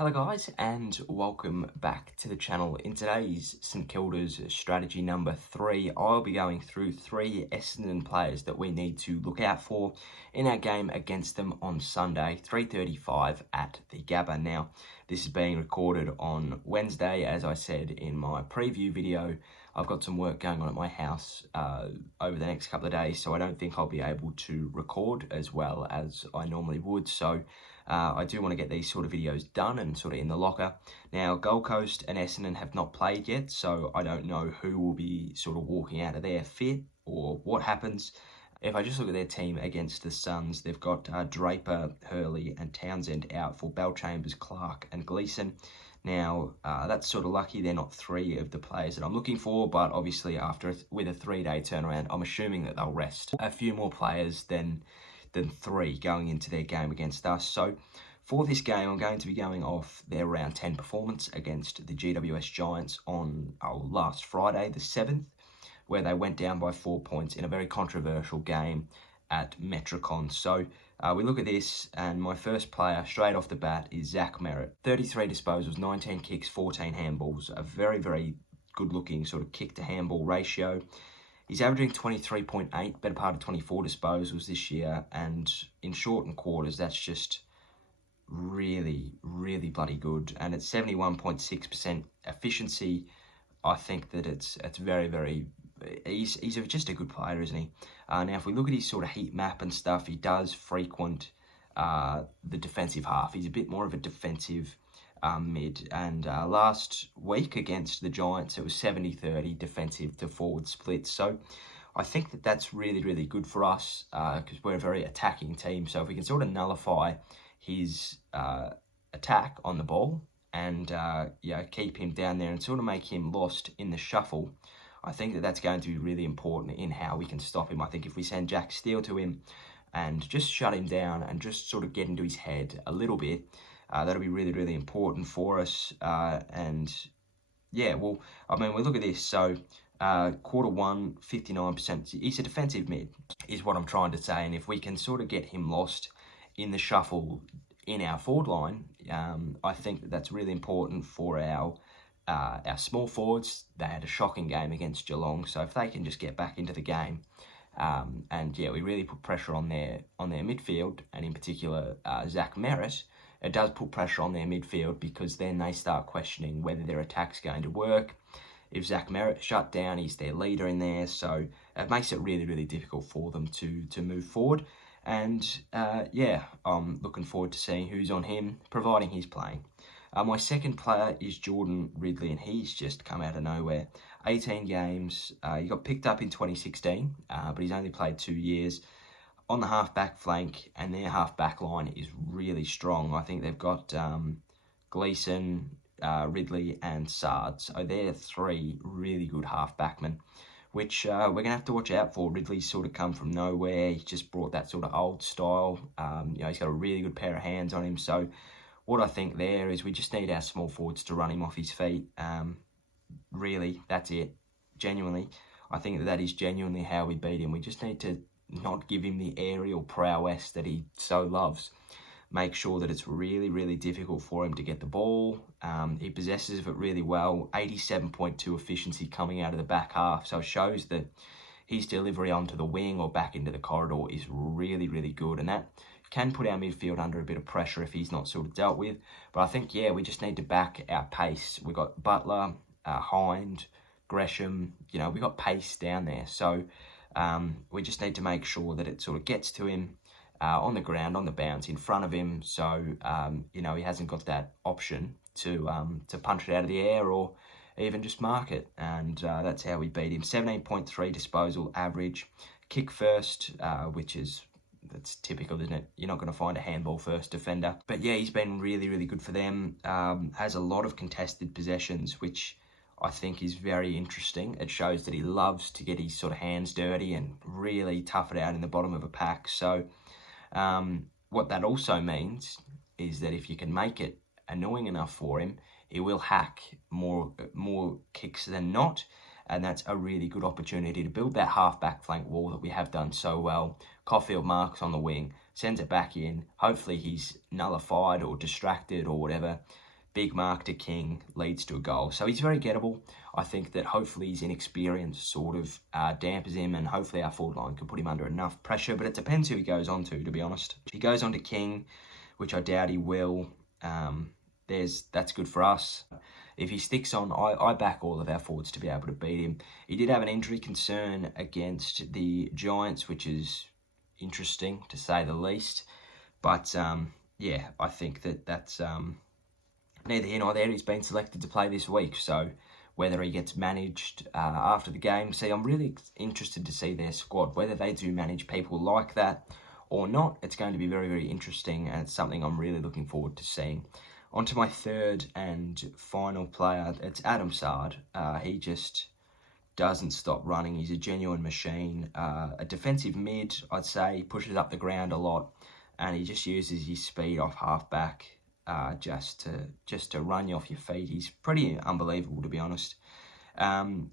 Hello guys and welcome back to the channel. In today's St Kilda's strategy number 3, I'll be going through 3 Essendon players that we need to look out for in our game against them on Sunday, 3:35 at the Gabba. Now, this is being recorded on Wednesday, as I said in my preview video. I've got some work going on at my house over the next couple of days, so I don't think I'll be able to record as well as I normally would. So I do want to get these sort of videos done and sort of in the locker. Now, Gold Coast and Essendon have not played yet, so I don't know who will be sort of walking out of there fit or what happens. If I just look at their team against the Suns, they've got Draper, Hurley and Townsend out for Bellchambers, Clark and Gleeson. Now, that's sort of lucky. They're not 3 of the players that I'm looking for, but obviously with a 3-day turnaround, I'm assuming that they'll rest a few more players than 3 going into their game against us. So for this game, I'm going to be going off their round 10 performance against the GWS Giants on last Friday, the 7th, where they went down by 4 points in a very controversial game at Metricon. So we look at this, and my first player straight off the bat is Zach Merritt. 33 disposals, 19 kicks, 14 handballs. A very, very good-looking sort of kick-to-handball ratio. He's averaging 23.8, better part of 24 disposals this year, and in shortened quarters, that's just really, really bloody good. And at 71.6% efficiency, I think that it's very, very... He's just a good player, isn't he? Now, if we look at his sort of heat map and stuff, he does frequent the defensive half. He's a bit more of a defensive mid, and last week against the Giants it was 70-30 defensive to forward split. So I think that that's really, really good for us because we're a very attacking team. So if we can sort of nullify his attack on the ball and keep him down there and sort of make him lost in the shuffle, I think that that's going to be really important in how we can stop him. I think if we send Jack Steele to him and just shut him down and just sort of get into his head a little bit, that'll be really, really important for us. And yeah, well, I mean, we look at this. So quarter 1, 59%. He's a defensive mid, is what I'm trying to say. And if we can sort of get him lost in the shuffle in our forward line, I think that that's really important for our small forwards. They had a shocking game against Geelong, so if they can just get back into the game, and yeah, we really put pressure on their midfield, and in particular Zach Merritt, it does put pressure on their midfield because then they start questioning whether their attack's going to work. If Zach Merritt shut down, he's their leader in there, so it makes it really, really difficult for them to move forward. And yeah, I'm looking forward to seeing who's on him, providing he's playing. My second player is Jordan Ridley, and he's just come out of nowhere. 18 games. He got picked up in 2016, but he's only played 2 years. On the half-back flank, and their half-back line is really strong. I think they've got Gleeson, Ridley, and Sard. So they're 3 really good half-backmen, which we're going to have to watch out for. Ridley's sort of come from nowhere. He's just brought that sort of old style. He's got a really good pair of hands on him. So what I think there is we just need our small forwards to run him off his feet. Really, that's it. Genuinely, I think that is genuinely how we beat him. We just need to not give him the aerial prowess that he so loves. Make sure that it's really, really difficult for him to get the ball. He possesses it really well. 87.2 efficiency coming out of the back half. So it shows that his delivery onto the wing or back into the corridor is really, really good. And that can put our midfield under a bit of pressure if he's not sort of dealt with. But I think, yeah, we just need to back our pace. We've got Butler, Hind, Gresham. We've got pace down there. So we just need to make sure that it sort of gets to him on the ground, on the bounce, in front of him. So, he hasn't got that option to punch it out of the air or even just mark it. And that's how we beat him. 17.3 disposal average. Kick first, which is... That's typical, isn't it? You're not going to find a handball first defender. But yeah, he's been really, really good for them. Has a lot of contested possessions, which I think is very interesting. It shows that he loves to get his sort of hands dirty and really tough it out in the bottom of a pack. So what that also means is that if you can make it annoying enough for him, he will hack more kicks than not. And that's a really good opportunity to build that half-back flank wall that we have done so well. Caulfield marks on the wing, sends it back in. Hopefully he's nullified or distracted or whatever. big mark to King, leads to a goal. So he's very gettable. I think that hopefully his inexperience sort of dampers him, and hopefully our forward line can put him under enough pressure. But it depends who he goes on to be honest. If he goes on to King, which I doubt he will, that's good for us. If he sticks on, I back all of our forwards to be able to beat him. He did have an injury concern against the Giants, which is interesting to say the least. But yeah, I think that's neither here nor there. He's been selected to play this week, so whether he gets managed after the game. See, I'm really interested to see their squad, whether they do manage people like that or not. It's going to be very, very interesting, and it's something I'm really looking forward to seeing. On to my third and final player. It's Adam Sard. He just doesn't stop running. He's a genuine machine. A defensive mid, I'd say. He pushes up the ground a lot, and he just uses his speed off half-back just to run you off your feet. He's pretty unbelievable, to be honest.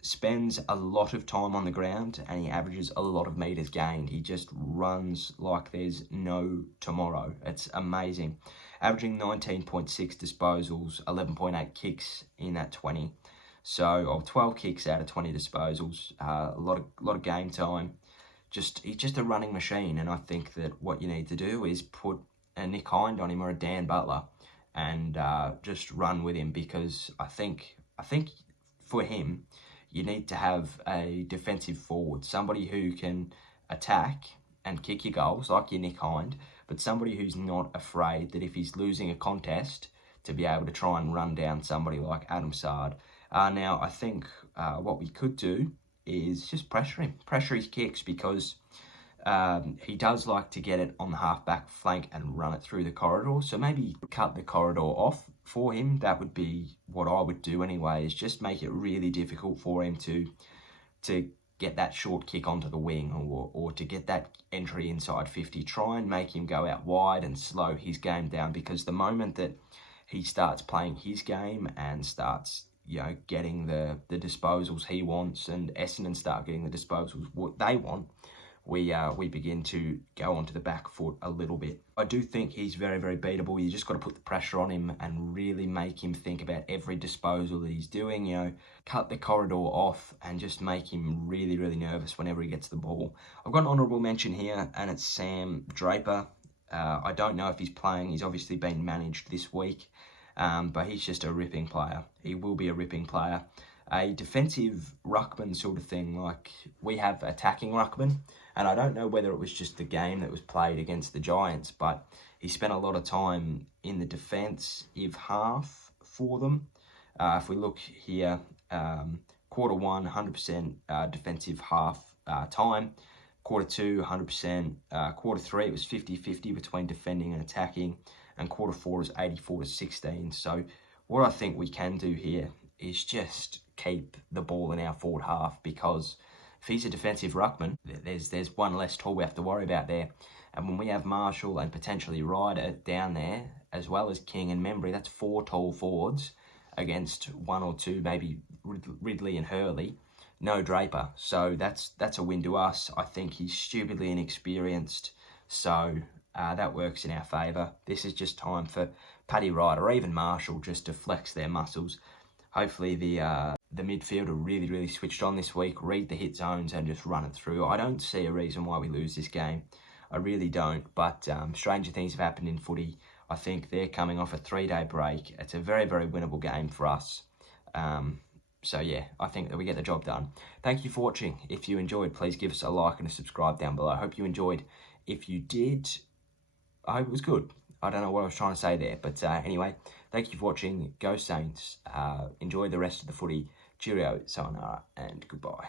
Spends a lot of time on the ground, and he averages a lot of metres gained. He just runs like there's no tomorrow. It's amazing. Averaging 19.6 disposals, 11.8 kicks in that 20. So, 12 kicks out of 20 disposals. A lot of game time. He's just a running machine, and I think that what you need to do is put a Nick Hind on him or a Dan Butler, and just run with him, because I think for him, you need to have a defensive forward, somebody who can attack and kick your goals like your Nick Hind, but somebody who's not afraid that if he's losing a contest, to be able to try and run down somebody like Adam Sard. Now, I think what we could do is just pressure his kicks, because he does like to get it on the half-back flank and run it through the corridor. So maybe cut the corridor off for him. That would be what I would do anyway, is just make it really difficult for him to get that short kick onto the wing, or to get that entry inside 50. Try and make him go out wide and slow his game down, because the moment that he starts playing his game and starts, getting the disposals he wants, and Essendon start getting the disposals what they want, we begin to go onto the back foot a little bit. I do think he's very, very beatable. You just got to put the pressure on him and really make him think about every disposal that he's doing. Cut the corridor off and just make him really, really nervous whenever he gets the ball. I've got an honourable mention here, and it's Sam Draper. I don't know if he's playing. He's obviously been managed this week, but he's just a ripping player. He will be a ripping player. A defensive ruckman sort of thing, like we have attacking ruckman, and I don't know whether it was just the game that was played against the Giants, but he spent a lot of time in the defensive half for them. If we look here, quarter one, 100% defensive half time. Quarter two, 100%. Quarter three, it was 50-50 between defending and attacking. And quarter four is 84-16. So what I think we can do here is just keep the ball in our forward half, because if he's a defensive ruckman, there's one less tool we have to worry about there. And when we have Marshall and potentially Ryder down there, as well as King and Membry, that's 4 tall forwards against 1 or 2, maybe Ridley and Hurley. No Draper. So that's a win to us. I think he's stupidly inexperienced, so that works in our favour. This is just time for Paddy Ryder or even Marshall just to flex their muscles. Hopefully the midfield are really, really switched on this week, read the hit zones and just run it through. I don't see a reason why we lose this game. I really don't, but stranger things have happened in footy. I think they're coming off a 3-day break. It's a very, very winnable game for us. So yeah, I think that we get the job done. Thank you for watching. If you enjoyed, please give us a like and a subscribe down below. I hope you enjoyed. If you did, I hope it was good. I don't know what I was trying to say there, but anyway, thank you for watching. Go Saints. Enjoy the rest of the footy. Cheerio, sayonara, and goodbye.